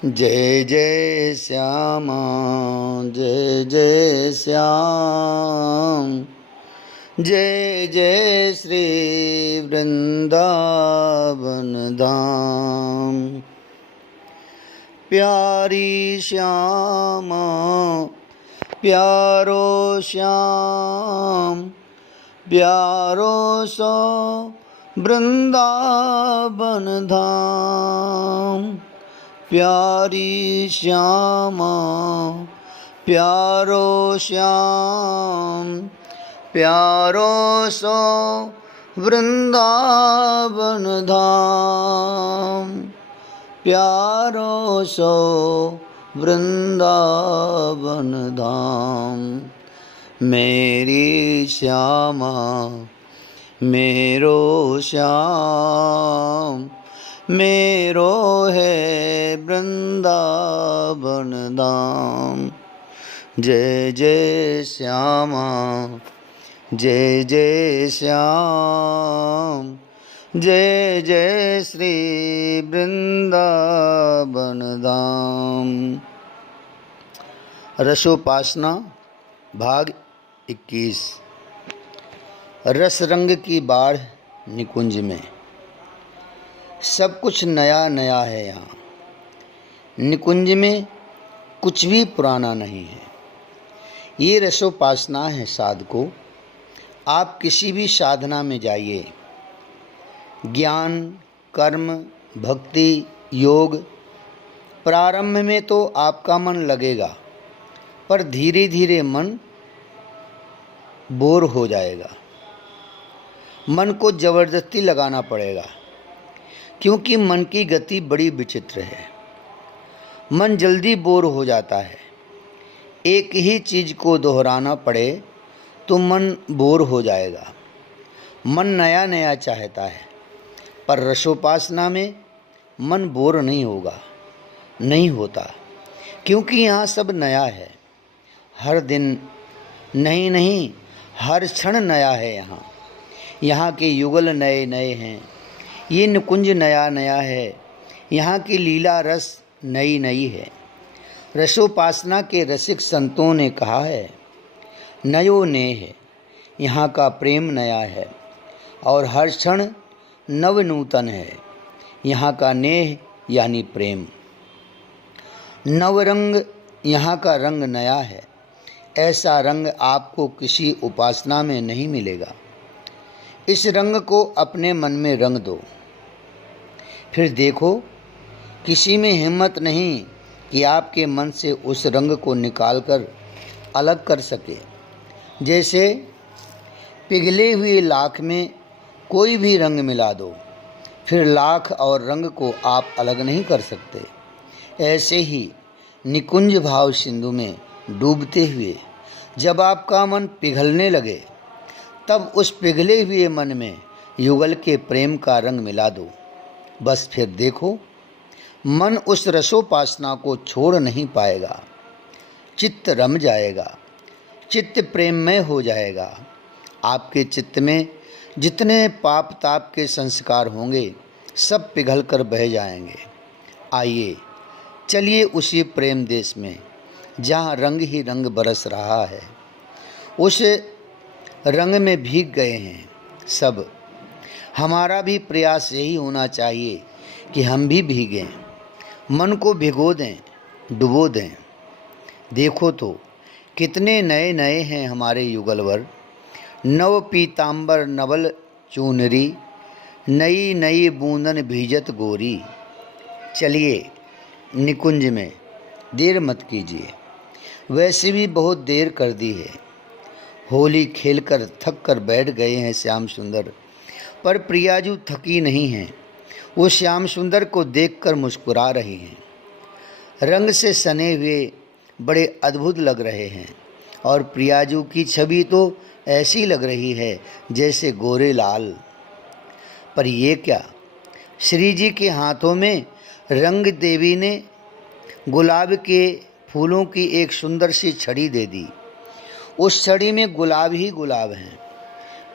जय जय श्यामा जय जय श्याम, जय जय श्री वृंदावन धाम। प्यारी श्यामा प्यारो श्याम, प्यारो सो वृंदावन धाम। प्यारी श्यामा प्यारो श्याम, प्यारो सो वृंदावन धाम। प्यारो सो वृंदावन धाम। मेरी श्यामा मेरो श्याम, मेरो है वृंदावन धाम। जय जय श्यामा जय जय श्याम, जय जय श्री वृंदावन धाम। रसोपासना भाग 21। रस रंग की बाढ़ निकुंज में। सब कुछ नया नया है यहाँ। निकुंज में कुछ भी पुराना नहीं है। ये रसोपासना है साधकों। आप किसी भी साधना में जाइए, ज्ञान, कर्म, भक्ति, योग, प्रारंभ में तो आपका मन लगेगा, पर धीरे धीरे मन बोर हो जाएगा। मन को जबरदस्ती लगाना पड़ेगा, क्योंकि मन की गति बड़ी विचित्र है। मन जल्दी बोर हो जाता है। एक ही चीज़ को दोहराना पड़े तो मन बोर हो जाएगा। मन नया नया चाहता है, पर रसोपासना में मन बोर नहीं होता, क्योंकि यहाँ सब नया है। हर दिन नहीं, हर क्षण नया है। यहाँ के युगल नए नए हैं। ये निकुंज नया नया है। यहाँ की लीला रस नई नई है। रसोपासना के रसिक संतों ने कहा है, नयो नेह। यहाँ का प्रेम नया है और हर क्षण नवनूतन है। यहाँ का नेह यानी प्रेम। नवरंग, यहाँ का रंग नया है। ऐसा रंग आपको किसी उपासना में नहीं मिलेगा। इस रंग को अपने मन में रंग दो, फिर देखो किसी में हिम्मत नहीं कि आपके मन से उस रंग को निकालकर अलग कर सके। जैसे पिघले हुए लाख में कोई भी रंग मिला दो, फिर लाख और रंग को आप अलग नहीं कर सकते। ऐसे ही निकुंज भाव सिंधु में डूबते हुए जब आपका मन पिघलने लगे, तब उस पिघले हुए मन में युगल के प्रेम का रंग मिला दो। बस फिर देखो, मन उस रसोपासना को छोड़ नहीं पाएगा। चित्त रम जाएगा, चित्त प्रेममय हो जाएगा। आपके चित्त में जितने पाप ताप के संस्कार होंगे, सब पिघल कर बह जाएंगे। आइए चलिए उसी प्रेम देश में, जहाँ रंग ही रंग बरस रहा है। उस रंग में भीग गए हैं सब। हमारा भी प्रयास यही होना चाहिए कि हम भी भीगें, मन को भिगो दें, डुबो दें। देखो तो कितने नए नए हैं हमारे युगलवर। नव पीतांबर नवल चूनरी, नई नई बूंदन भीजत गोरी। चलिए निकुंज में, देर मत कीजिए। वैसे भी बहुत देर कर दी है। होली खेलकर थक कर बैठ गए हैं श्याम सुंदर, पर प्रियाजू थकी नहीं हैं। वो श्याम सुंदर को देखकर मुस्कुरा रही हैं। रंग से सने हुए बड़े अद्भुत लग रहे हैं, और प्रियाजू की छवि तो ऐसी लग रही है जैसे गोरे लाल। पर ये क्या, श्री जी के हाथों में रंग देवी ने गुलाब के फूलों की एक सुंदर सी छड़ी दे दी। उस छड़ी में गुलाब ही गुलाब हैं।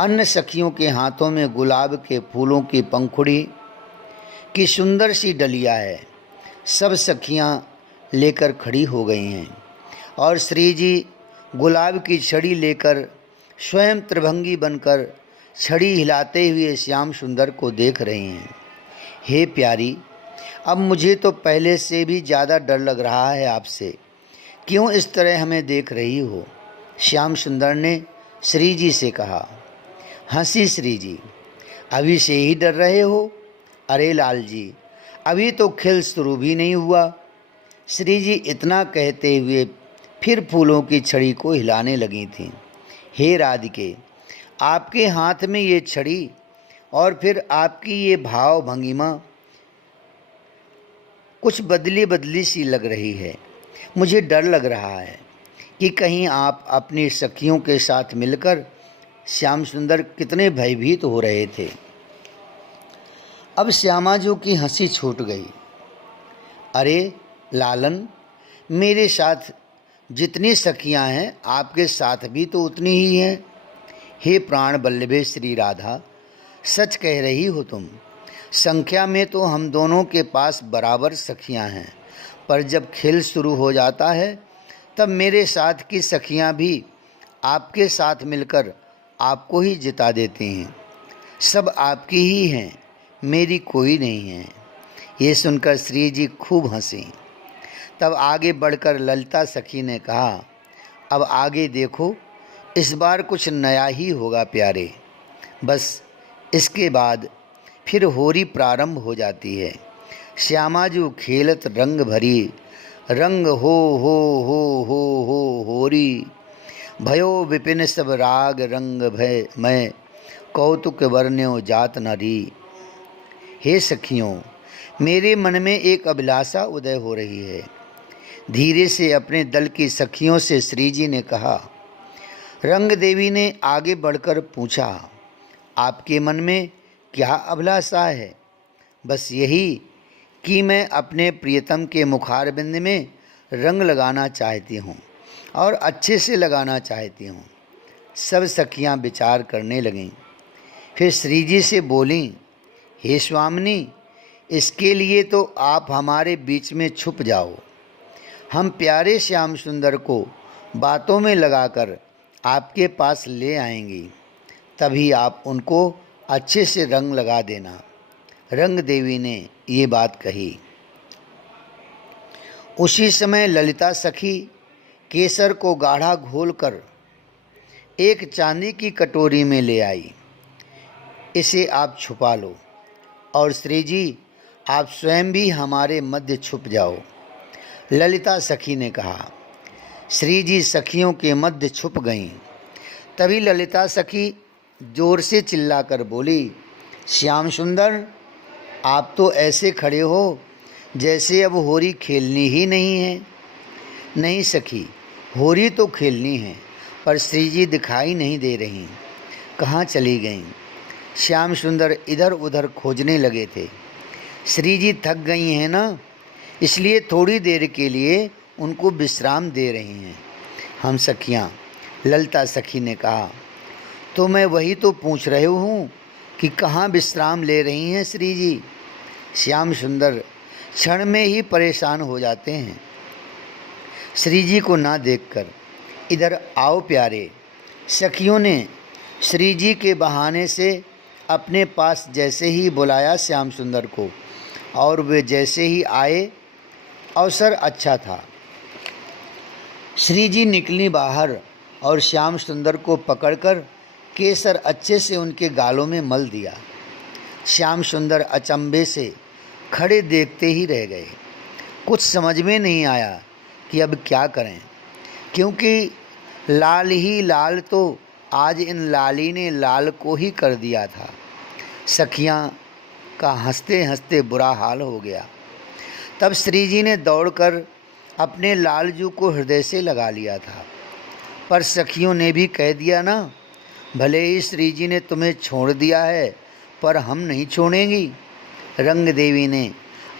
अन्य सखियों के हाथों में गुलाब के फूलों की पंखुड़ी की सुंदर सी डलिया है। सब सखियां लेकर खड़ी हो गई हैं और श्री जी गुलाब की छड़ी लेकर स्वयं त्रिभंगी बनकर छड़ी हिलाते हुए श्याम सुंदर को देख रही हैं। हे प्यारी, अब मुझे तो पहले से भी ज़्यादा डर लग रहा है आपसे। क्यों इस तरह हमें देख रही हो? श्याम सुंदर ने श्री जी से कहा। हंसी श्री जी, अभी से ही डर रहे हो? अरे लाल जी, अभी तो खेल शुरू भी नहीं हुआ। श्री जी इतना कहते हुए फिर फूलों की छड़ी को हिलाने लगी थीं। हे राधिके, आपके हाथ में ये छड़ी और फिर आपकी ये भाव भंगिमा कुछ बदली बदली सी लग रही है। मुझे डर लग रहा है कि कहीं आप अपनी सखियों के साथ मिलकर श्याम सुंदर कितने भयभीत हो रहे थे। अब श्यामाजू की हंसी छूट गई। अरे लालन, मेरे साथ जितनी सखियां हैं आपके साथ भी तो उतनी ही हैं। हे प्राण बल्लभे श्री राधा, सच कह रही हो तुम। संख्या में तो हम दोनों के पास बराबर सखियां हैं, पर जब खेल शुरू हो जाता है तब मेरे साथ की सखियां भी आपके साथ मिलकर आपको ही जिता देती हैं। सब आपकी ही हैं, मेरी कोई नहीं है। ये सुनकर श्री जी खूब हंसी। तब आगे बढ़कर ललिता सखी ने कहा, अब आगे देखो, इस बार कुछ नया ही होगा प्यारे। बस इसके बाद फिर होरी प्रारंभ हो जाती है। श्यामाजू खेलत रंग भरी, रंग हो होरी, भयो विपिन सब राग रंग भय मैं, कौतुक वर्ण्यो जात नरी। हे सखियों, मेरे मन में एक अभिलाषा उदय हो रही है। धीरे से अपने दल की सखियों से श्री जी ने कहा। रंग देवी ने आगे बढ़कर पूछा, आपके मन में क्या अभिलाषा है? बस यही कि मैं अपने प्रियतम के मुखारबिंद में रंग लगाना चाहती हूँ और अच्छे से लगाना चाहती हूँ। सब सखियाँ विचार करने लगीं। फिर श्री जी से बोलीं, हे स्वामिनी, इसके लिए तो आप हमारे बीच में छुप जाओ। हम प्यारे श्याम सुंदर को बातों में लगाकर आपके पास ले आएंगी, तभी आप उनको अच्छे से रंग लगा देना। रंग देवी ने ये बात कही। उसी समय ललिता सखी केसर को गाढ़ा घोलकर एक चांदी की कटोरी में ले आई। इसे आप छुपा लो और श्री जी आप स्वयं भी हमारे मध्य छुप जाओ। ललिता सखी ने कहा। श्री जी सखियों के मध्य छुप गईं। तभी ललिता सखी जोर से चिल्लाकर बोली, श्याम सुंदर, आप तो ऐसे खड़े हो जैसे अब होरी खेलनी ही नहीं है। नहीं सखी, होरी तो खेलनी है, पर श्री जी दिखाई नहीं दे रहीं। कहाँ चली गईं? श्याम सुंदर इधर उधर खोजने लगे थे। श्री जी थक गई हैं ना, इसलिए थोड़ी देर के लिए उनको विश्राम दे रही हैं। हम सखियाँ, ललिता सखी ने कहा। तो मैं वही तो पूछ रही हूँ कि कहाँ विश्राम ले रही हैं श्री जी। श्याम सुंदर क्षण में ही परेशान हो जाते हैं श्री जी को ना देखकर। इधर आओ प्यारे। सखियों ने श्री जी के बहाने से अपने पास जैसे ही बुलाया श्याम सुंदर को, और वे जैसे ही आए, अवसर अच्छा था। श्री जी निकली बाहर और श्याम सुंदर को पकड़कर केसर अच्छे से उनके गालों में मल दिया। श्याम सुंदर अचंभे से खड़े देखते ही रह गए। कुछ समझ में नहीं आया कि अब क्या करें, क्योंकि लाल ही लाल तो आज इन लाली ने लाल को ही कर दिया था। सखियां का हंसते हंसते बुरा हाल हो गया। तब श्री जी ने दौड़कर अपने लालजू को हृदय से लगा लिया था, पर सखियों ने भी कह दिया ना, भले ही श्री जी ने तुम्हें छोड़ दिया है, पर हम नहीं छोड़ेंगी। रंग देवी ने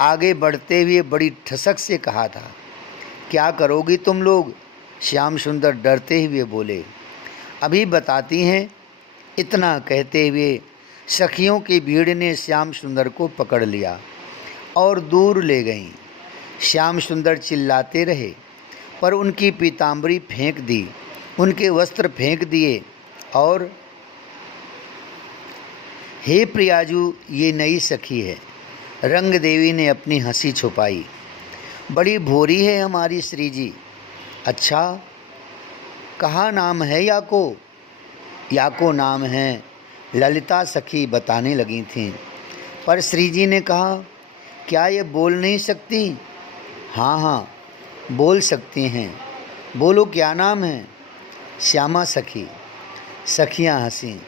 आगे बढ़ते हुए बड़ी ठसक से कहा था। क्या करोगी तुम लोग? श्याम सुंदर डरते हुए बोले। अभी बताती हैं। इतना कहते हुए सखियों की भीड़ ने श्याम सुंदर को पकड़ लिया और दूर ले गईं। श्याम सुंदर चिल्लाते रहे, पर उनकी पीताम्बरी फेंक दी, उनके वस्त्र फेंक दिए और हे प्रियाजू, ये नई सखी है। रंग देवी ने अपनी हंसी छुपाई। बड़ी भोरी है हमारी श्री जी। अच्छा, कहाँ नाम है याको? याको नाम है, ललिता सखी बताने लगी थीं। पर श्री जी ने कहा, क्या ये बोल नहीं सकती? हाँ हाँ, बोल सकती हैं। बोलो, क्या नाम है? श्यामा सखी। सखियाँ हंसीं।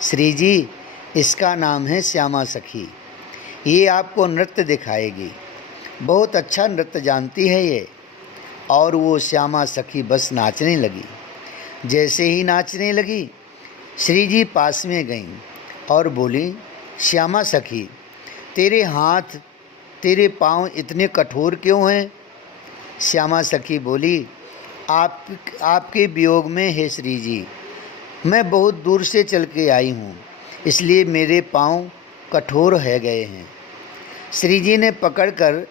श्री जी, इसका नाम है श्यामा सखी। ये आपको नृत्य दिखाएगी। बहुत अच्छा नृत्य जानती है ये। और वो श्यामा सखी बस नाचने लगी। जैसे ही नाचने लगी, श्री जी पास में गईं और बोली, श्यामा सखी, तेरे हाथ, तेरे पाँव इतने कठोर क्यों हैं? श्यामा सखी बोली, आपके वियोग में है श्री जी। मैं बहुत दूर से चल के आई हूँ, इसलिए मेरे पाँव कठोर हो गए हैं। श्री जी ने पकड़कर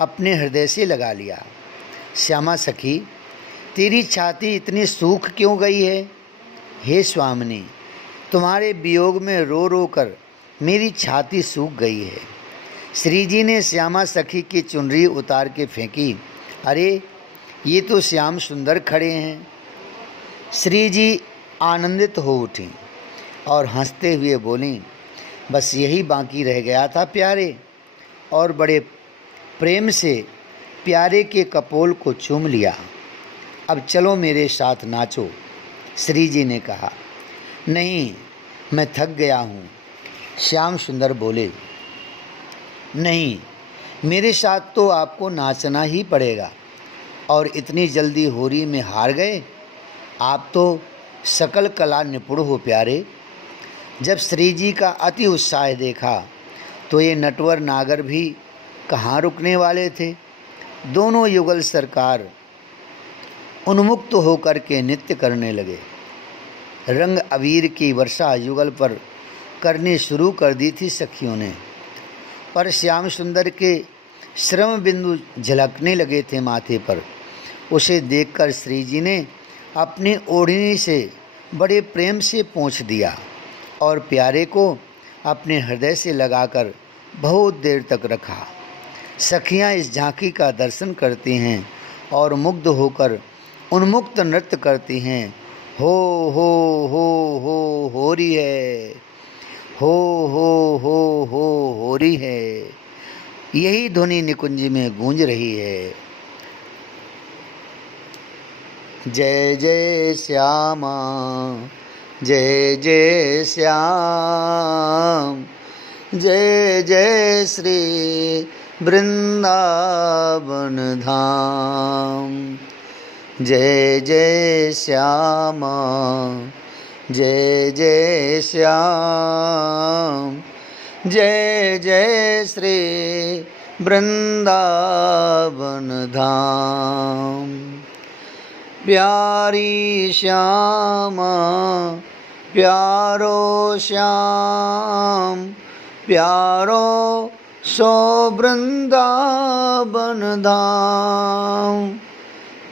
अपने हृदय से लगा लिया। श्यामा सखी, तेरी छाती इतनी सूख क्यों गई है? हे स्वामिनी, तुम्हारे वियोग में रो रो कर मेरी छाती सूख गई है। श्री जी ने श्यामा सखी की चुनरी उतार के फेंकी। अरे, ये तो श्याम सुंदर खड़े हैं। श्री जी आनंदित हो उठीं और हंसते हुए बोलीं, बस यही बाकी रह गया था प्यारे। और बड़े प्रेम से प्यारे के कपोल को चूम लिया। अब चलो मेरे साथ नाचो। श्री जी ने कहा, नहीं, मैं थक गया हूँ। श्याम सुंदर बोले, नहीं, मेरे साथ तो आपको नाचना ही पड़ेगा। और इतनी जल्दी होरी में हार गए? आप तो सकल कला निपुण हो प्यारे। जब श्री जी का अति उत्साह देखा तो ये नटवर नागर भी कहाँ रुकने वाले थे। दोनों युगल सरकार उन्मुक्त होकर के नृत्य करने लगे। रंग अबीर की वर्षा युगल पर करनी शुरू कर दी थी सखियों ने। पर श्याम सुंदर के श्रम बिंदु झलकने लगे थे माथे पर। उसे देखकर श्री जी ने अपनी ओढ़नी से बड़े प्रेम से पोंछ दिया और प्यारे को अपने हृदय से लगाकर बहुत देर तक रखा। सखियां इस झांकी का दर्शन करती हैं और मुग्ध होकर उन्मुक्त नृत्य करती हैं। हो हो हो रही है, हो हो रही है। यही ध्वनि निकुंज में गूंज रही है। जय जय श्यामा, जय जय श्याम, जय जय श्री वृंदावन धाम। जय जय श्यामा, जय जय श्याम, जय जय श्री वृंदावन धाम। प्यारी श्यामा, प्यारो श्याम, प्यारो सो वृंदावन धाम।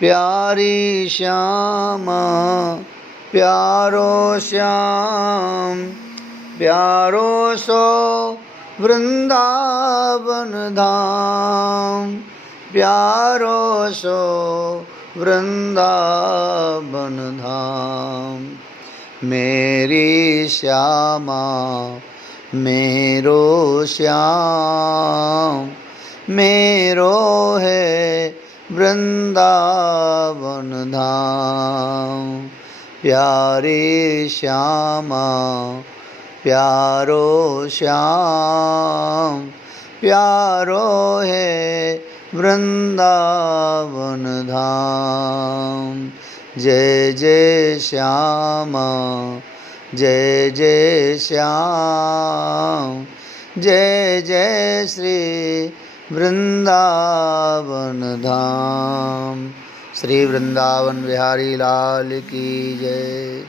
प्यारी श्यामा, प्यारो श्याम, प्यारो सो वृंदावन धाम। प्यारो सो वृंदावन धाम। मेरी श्यामा, मेरो श्याम, मेरो है वृंदावन धाम। प्यारी श्यामा, प्यारो श्याम, प्यारो है वृंदावन धाम। जय जय श्यामा, जय जय श्याम, जय जय श्री वृंदावन धाम। श्री वृंदावन बिहारी लाल की जय।